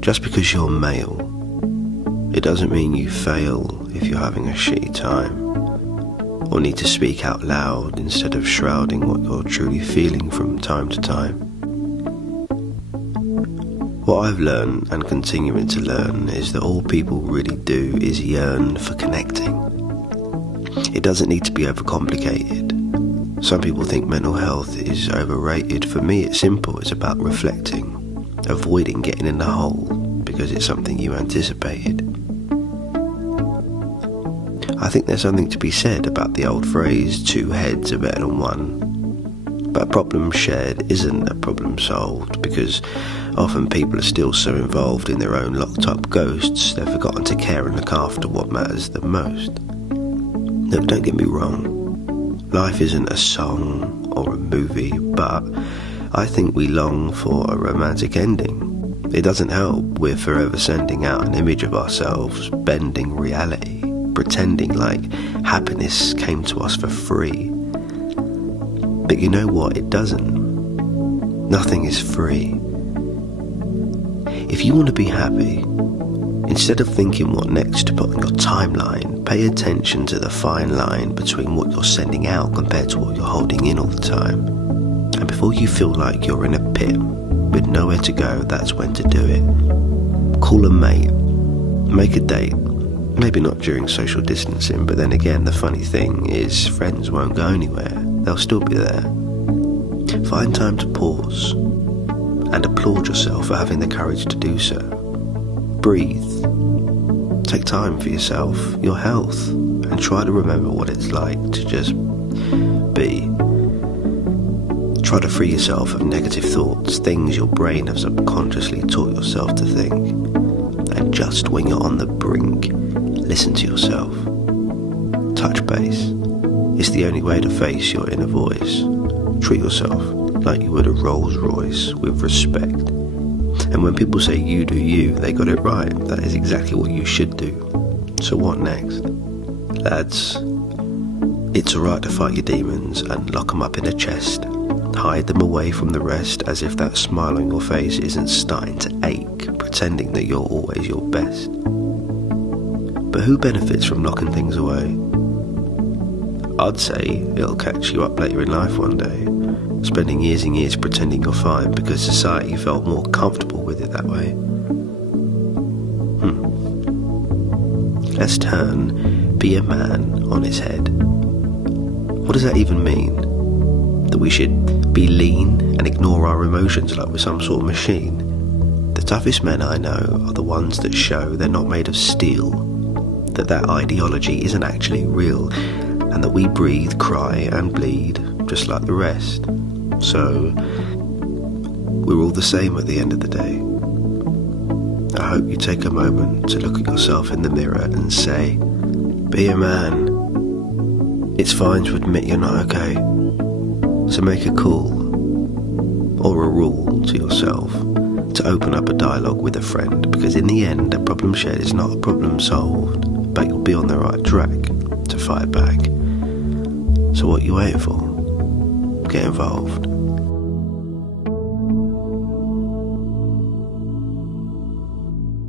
Just because you're male, it doesn't mean you fail if you're having a shitty time, or need to speak out loud instead of shrouding what you're truly feeling from time to time. What I've learned and continuing to learn is that all people really do is yearn for connecting. It doesn't need to be overcomplicated. Some people think mental health is overrated. For me, it's simple. It's about reflecting, avoiding getting in the hole because it's something you anticipated. I think there's something to be said about the old phrase, 2 heads are better than 1. But a problem shared isn't a problem solved, because often people are still so involved in their own locked up ghosts they've forgotten to care and look after what matters the most. Look, don't get me wrong, life isn't a song or a movie, but I think we long for a romantic ending. It doesn't help we're forever sending out an image of ourselves, bending reality, pretending like happiness came to us for free. But you know what? It doesn't. Nothing is free. If you want to be happy, instead of thinking what next to put on your timeline, pay attention to the fine line between what you're sending out compared to what you're holding in all the time. And before you feel like you're in a pit with nowhere to go, that's when to do it. Call a mate, make a date. Maybe not during social distancing, but then again, the funny thing is friends won't go anywhere. They'll still be there. Find time to pause and applaud yourself for having the courage to do so. Breathe. Take time for yourself, your health, and try to remember what it's like to just be. Try to free yourself of negative thoughts, things your brain has subconsciously taught yourself to think. And just when you're on the brink, listen to yourself. Touch base. It's the only way to face your inner voice. Treat yourself like you would a Rolls Royce, with respect. And when people say you do you, they got it right. That is exactly what you should do. So what next? Lads, it's alright to fight your demons and lock them up in a chest. Hide them away from the rest, as if that smile on your face isn't starting to ache, pretending that you're always your best. But who benefits from locking things away? I'd say it'll catch you up later in life one day, spending years and years pretending you're fine because society felt more comfortable with it that way. Let's turn be a man on its head. What does that even mean? That we should be lean and ignore our emotions like we're some sort of machine? The toughest men I know are the ones that show they're not made of steel, that ideology isn't actually real, and that we breathe, cry and bleed just like the rest. So we're all the same at the end of the day. I hope you take a moment to look at yourself in the mirror and say, be a man. It's fine to admit you're not okay. So make a call or a rule to yourself to open up a dialogue with a friend, because in the end a problem shared is not a problem solved, but you'll be on the right track to fight back. So what are you waiting for? Get involved.